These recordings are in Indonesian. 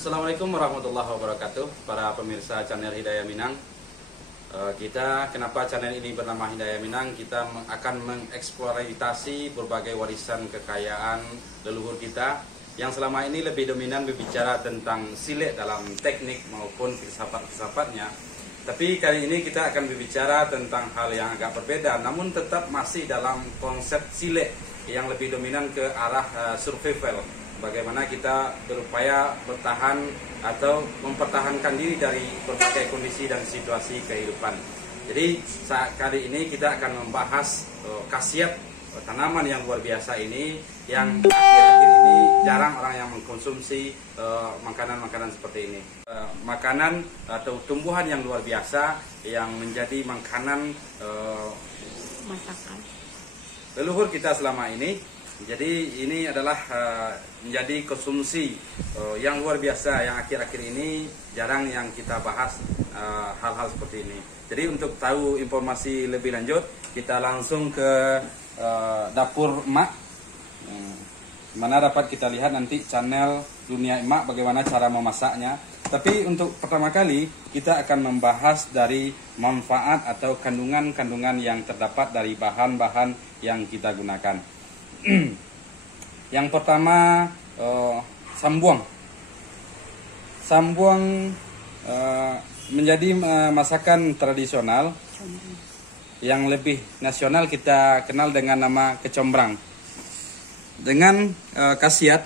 Assalamualaikum warahmatullahi wabarakatuh, para pemirsa channel Hidayah Minang. Kenapa channel ini bernama Hidayah Minang? Kita akan mengeksplorasi berbagai warisan kekayaan leluhur kita yang selama ini lebih dominan berbicara tentang silet dalam teknik maupun filsafat-filsafatnya. Tapi kali ini kita akan berbicara tentang hal yang agak berbeda, namun tetap masih dalam konsep silet yang lebih dominan ke arah survival. Bagaimana kita berupaya bertahan atau mempertahankan diri dari berbagai kondisi dan situasi kehidupan. Jadi saat kali ini kita akan membahas khasiat tanaman yang luar biasa ini, yang akhir-akhir ini jarang orang yang mengkonsumsi makanan-makanan seperti ini. Makanan atau tumbuhan yang luar biasa yang menjadi makanan masakan leluhur kita selama ini. Jadi ini adalah menjadi konsumsi yang luar biasa yang akhir-akhir ini jarang yang kita bahas hal-hal seperti ini. Jadi untuk tahu informasi lebih lanjut, kita langsung ke dapur emak, mana dapat kita lihat nanti channel Dunia Emak bagaimana cara memasaknya. Tapi untuk pertama kali kita akan membahas dari manfaat atau kandungan-kandungan yang terdapat dari bahan-bahan yang kita gunakan. Yang pertama, sambuang. Sambuang menjadi masakan tradisional yang lebih nasional kita kenal dengan nama kecombrang. Dengan khasiat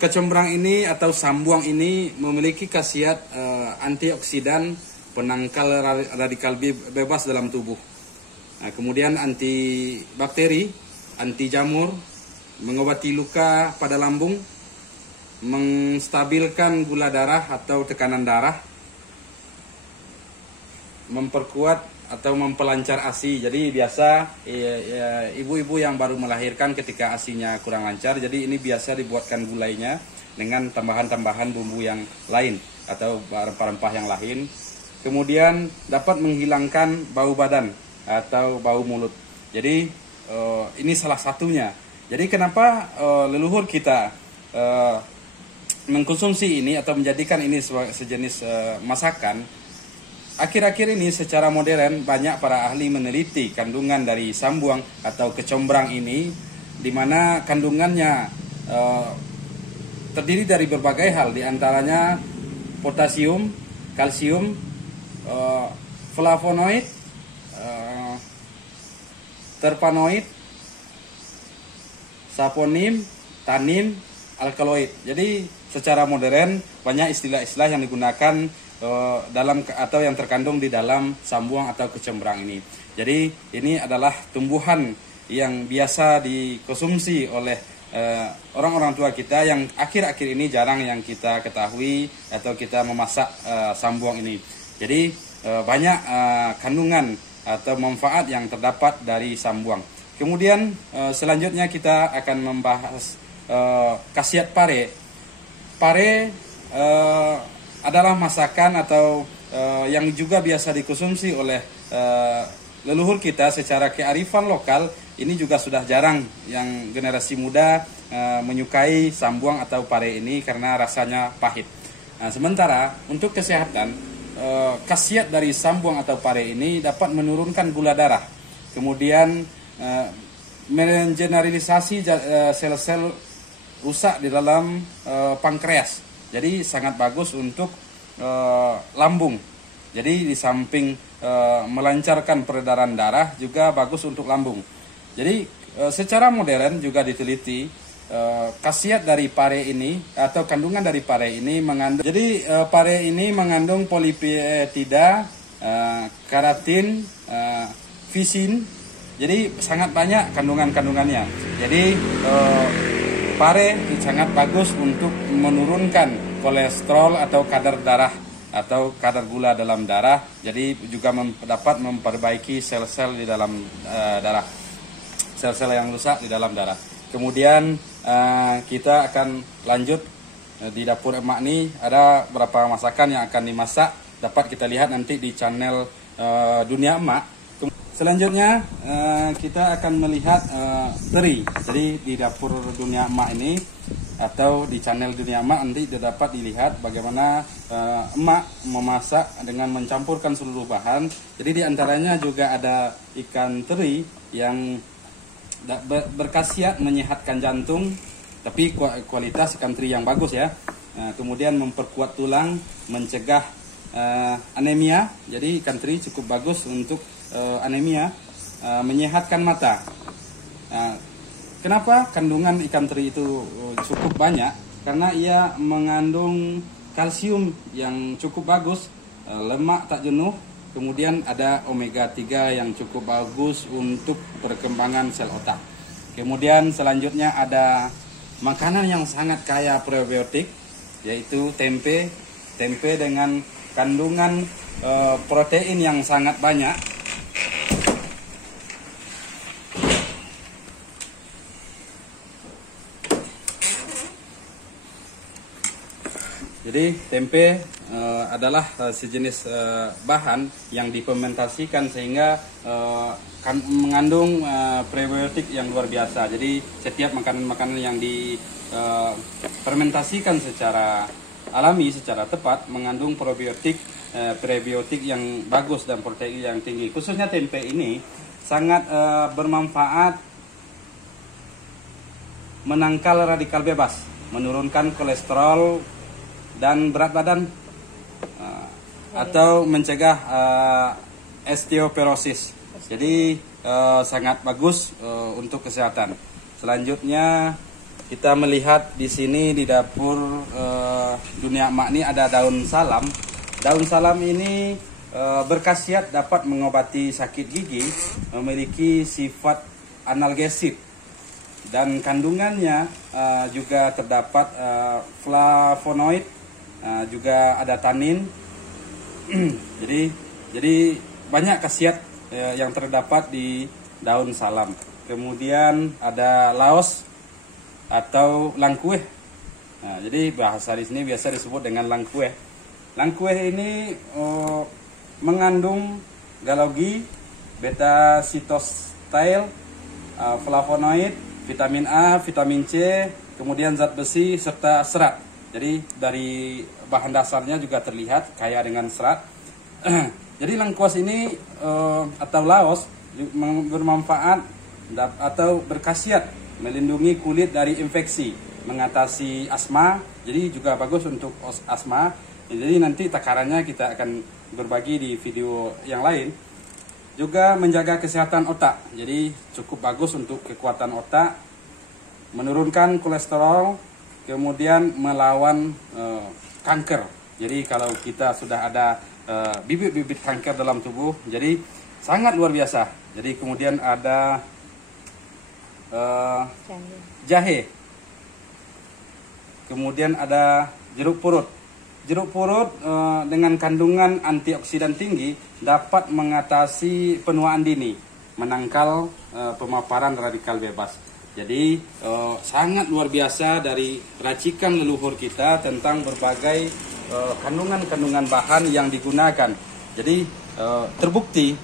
kecombrang ini atau sambuang ini memiliki khasiat antioksidan, penangkal radikal bebas dalam tubuh. Nah, kemudian anti bakteri, anti jamur, mengobati luka pada lambung, menstabilkan gula darah atau tekanan darah, memperkuat atau mempelancar ASI. Jadi biasa ibu-ibu yang baru melahirkan ketika ASInya kurang lancar, jadi ini biasa dibuatkan gulainya dengan tambahan-tambahan bumbu yang lain atau rempah-rempah yang lain. Kemudian dapat menghilangkan bau badan atau bau mulut. Jadi ini salah satunya. Jadi kenapa leluhur kita mengkonsumsi ini atau menjadikan ini sejenis masakan? Akhir-akhir ini secara modern banyak para ahli meneliti kandungan dari sambuang atau kecombrang ini, di mana kandungannya terdiri dari berbagai hal, diantaranya potasium, kalsium, flavonoid, terpenoid, saponin, tanin, alkaloid. Jadi secara modern banyak istilah-istilah yang digunakan dalam atau yang terkandung di dalam sambuang atau kecombrang ini. Jadi ini adalah tumbuhan yang biasa dikonsumsi oleh orang-orang tua kita yang akhir-akhir ini jarang yang kita ketahui atau kita memasak sambuang ini. Jadi banyak kandungan atau manfaat yang terdapat dari sambuang. Kemudian selanjutnya kita akan membahas khasiat pare. Pare adalah masakan atau yang juga biasa dikonsumsi oleh leluhur kita secara kearifan lokal. Ini juga sudah jarang yang generasi muda menyukai sambuang atau pare ini karena rasanya pahit. Nah, sementara untuk kesehatan, khasiat dari sambuang atau pare ini dapat menurunkan gula darah, kemudian mengeneralisasi sel-sel rusak di dalam pankreas. Jadi sangat bagus untuk lambung. Jadi di samping melancarkan peredaran darah, juga bagus untuk lambung. Jadi secara modern juga diteliti khasiat dari pare ini atau kandungan dari pare ini mengandung. Jadi pare ini mengandung polipeptida, keratin, visin. Jadi sangat banyak kandungan-kandungannya. Jadi pare sangat bagus untuk menurunkan kolesterol atau kadar darah atau kadar gula dalam darah. Jadi juga dapat memperbaiki sel-sel di dalam darah, sel-sel yang rusak di dalam darah. Kemudian kita akan lanjut di dapur emak ini, ada beberapa masakan yang akan dimasak, dapat kita lihat nanti di channel Dunia Emak. selanjutnya kita akan melihat teri. Jadi di dapur dunia emak ini atau di channel dunia emak nanti dapat dilihat bagaimana emak memasak dengan mencampurkan seluruh bahan. Jadi di antaranya juga ada ikan teri yang berkhasiat menyehatkan jantung, tapi kualitas ikan teri yang bagus ya. Kemudian memperkuat tulang, mencegah anemia. Jadi ikan teri cukup bagus untuk anemia, menyehatkan mata. Kenapa kandungan ikan teri itu cukup banyak? Karena ia mengandung kalsium yang cukup bagus, lemak tak jenuh, kemudian ada omega 3 yang cukup bagus untuk perkembangan sel otak. Kemudian selanjutnya ada makanan yang sangat kaya probiotik, yaitu tempe. Tempe dengan kandungan protein yang sangat banyak. Jadi tempe adalah sejenis bahan yang difermentasikan sehingga mengandung prebiotik yang luar biasa. Jadi setiap makanan-makanan yang difermentasikan secara alami, secara tepat, mengandung probiotik, prebiotik yang bagus dan protein yang tinggi. Khususnya tempe ini sangat bermanfaat menangkal radikal bebas, menurunkan kolesterol dan berat badan, atau mencegah osteoporosis. Jadi sangat bagus untuk kesehatan. Selanjutnya kita melihat di sini di dapur dunia emak ini ada daun salam. Daun salam ini berkhasiat dapat mengobati sakit gigi, memiliki sifat analgesik, dan kandungannya juga terdapat flavonoid, juga ada tanin. jadi banyak khasiat yang terdapat di daun salam. Kemudian ada laos atau langkueh. Jadi bahasa di sini biasa disebut dengan langkueh. Langkueh ini mengandung galaugi, beta sitostail, flavonoid, vitamin A, vitamin C, kemudian zat besi serta serat. Jadi dari bahan dasarnya juga terlihat kaya dengan serat. Jadi lengkuas ini atau laos bermanfaat atau berkhasiat melindungi kulit dari infeksi, mengatasi asma. Jadi juga bagus untuk asma. Jadi nanti takarannya kita akan berbagi di video yang lain. Juga menjaga kesehatan otak. Jadi cukup bagus untuk kekuatan otak, menurunkan kolesterol, kemudian melawan kanker. Jadi kalau kita sudah ada bibit-bibit kanker dalam tubuh, jadi sangat luar biasa. Jadi kemudian ada jahe. Kemudian ada jeruk purut. Jeruk purut dengan kandungan antioksidan tinggi dapat mengatasi penuaan dini, menangkal pemaparan radikal bebas. Jadi sangat luar biasa dari racikan leluhur kita tentang berbagai kandungan-kandungan bahan yang digunakan. Jadi terbukti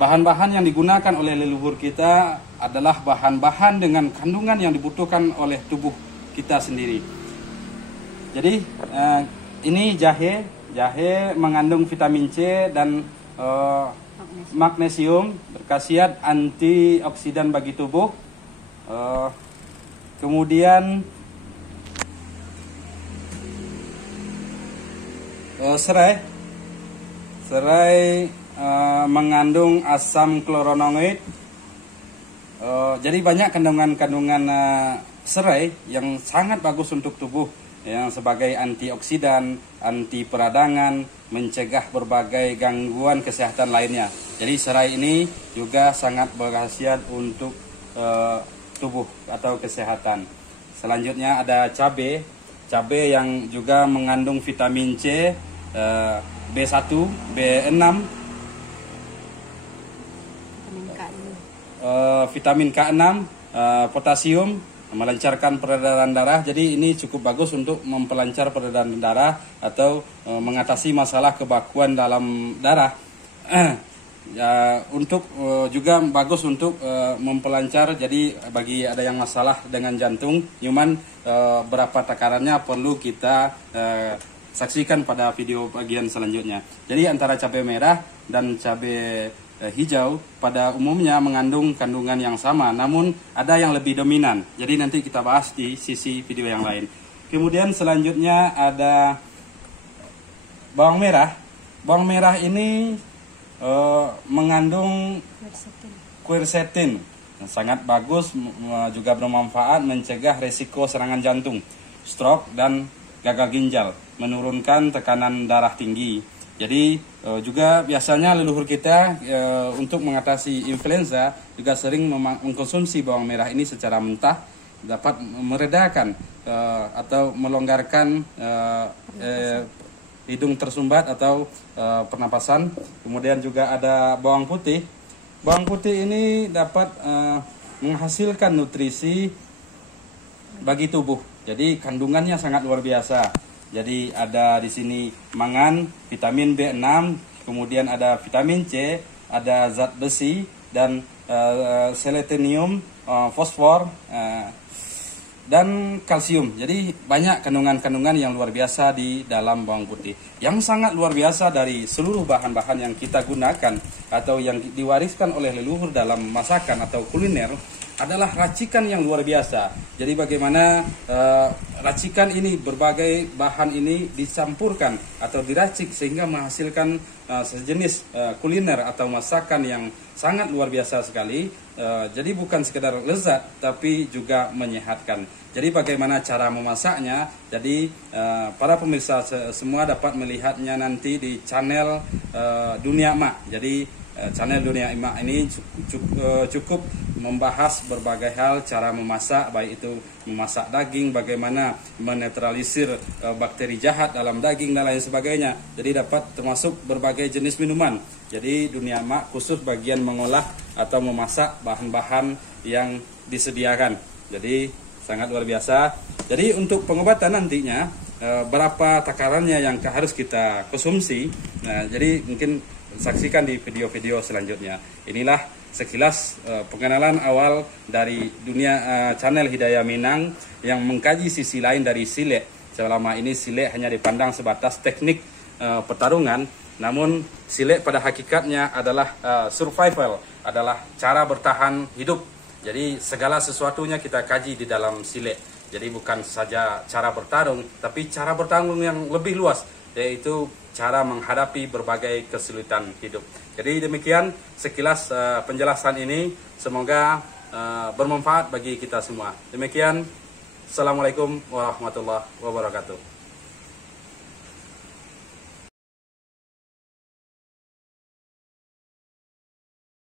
bahan-bahan yang digunakan oleh leluhur kita adalah bahan-bahan dengan kandungan yang dibutuhkan oleh tubuh kita sendiri. Jadi ini jahe mengandung vitamin C dan magnesium, berkhasiat antioksidan bagi tubuh. Kemudian serai mengandung asam kloronoid. Jadi banyak kandungan serai yang sangat bagus untuk tubuh, yang sebagai antioksidan, anti peradangan, mencegah berbagai gangguan kesehatan lainnya. Jadi serai ini juga sangat berkhasiat untuk tubuh atau kesehatan. Selanjutnya ada cabai yang juga mengandung vitamin C, B1, B6, vitamin K6, potasium, melancarkan peredaran darah. Jadi ini cukup bagus untuk memperlancar peredaran darah atau mengatasi masalah kebakuan dalam darah. Untuk juga bagus untuk mempelancar. Jadi bagi ada yang masalah dengan jantung, cuman berapa takarannya perlu kita saksikan pada video bagian selanjutnya. Jadi antara cabai merah dan cabai hijau pada umumnya mengandung kandungan yang sama, namun ada yang lebih dominan. Jadi nanti kita bahas di sisi video yang lain. Kemudian selanjutnya ada bawang merah. Bawang merah ini mengandung quercetin, sangat bagus, juga bermanfaat mencegah resiko serangan jantung, stroke dan gagal ginjal, menurunkan tekanan darah tinggi. Jadi juga biasanya leluhur kita untuk mengatasi influenza juga sering mengkonsumsi bawang merah ini secara mentah, dapat meredakan atau melonggarkan hidung tersumbat atau pernapasan. Kemudian juga ada bawang putih. Bawang putih ini dapat menghasilkan nutrisi bagi tubuh. Jadi kandungannya sangat luar biasa. Jadi ada di sini mangan, vitamin B6, kemudian ada vitamin C, ada zat besi dan selenium, fosfor, dan kalsium. Jadi banyak kandungan-kandungan yang luar biasa di dalam bawang putih. Yang sangat luar biasa dari seluruh bahan-bahan yang kita gunakan atau yang diwariskan oleh leluhur dalam masakan atau kuliner adalah racikan yang luar biasa. Jadi bagaimana racikan ini, berbagai bahan ini dicampurkan atau diracik sehingga menghasilkan sejenis kuliner atau masakan yang sangat luar biasa sekali. Jadi bukan sekedar lezat tapi juga menyehatkan. Jadi bagaimana cara memasaknya? Jadi para pemirsa semua dapat melihatnya nanti di channel Dunia Emak. Jadi channel Dunia Emak ini cukup membahas berbagai hal, cara memasak, baik itu memasak daging, bagaimana menetralisir bakteri jahat dalam daging dan lain sebagainya. Jadi dapat termasuk berbagai jenis minuman. Jadi Dunia Emak khusus bagian mengolah atau memasak bahan-bahan yang disediakan. Jadi sangat luar biasa. Jadi untuk pengobatan nantinya berapa takarannya yang harus kita konsumsi. Nah, jadi mungkin saksikan di video-video selanjutnya. Inilah sekilas pengenalan awal dari dunia channel Hidayah Minang yang mengkaji sisi lain dari silet. Selama ini silet hanya dipandang sebatas teknik pertarungan, namun silet pada hakikatnya adalah survival, adalah cara bertahan hidup. Jadi segala sesuatunya kita kaji di dalam silet. Jadi bukan saja cara bertarung, tapi cara bertarung yang lebih luas, yaitu cara menghadapi berbagai kesulitan hidup. Jadi demikian sekilas penjelasan ini, semoga bermanfaat bagi kita semua. Demikian, Assalamualaikum warahmatullahi wabarakatuh.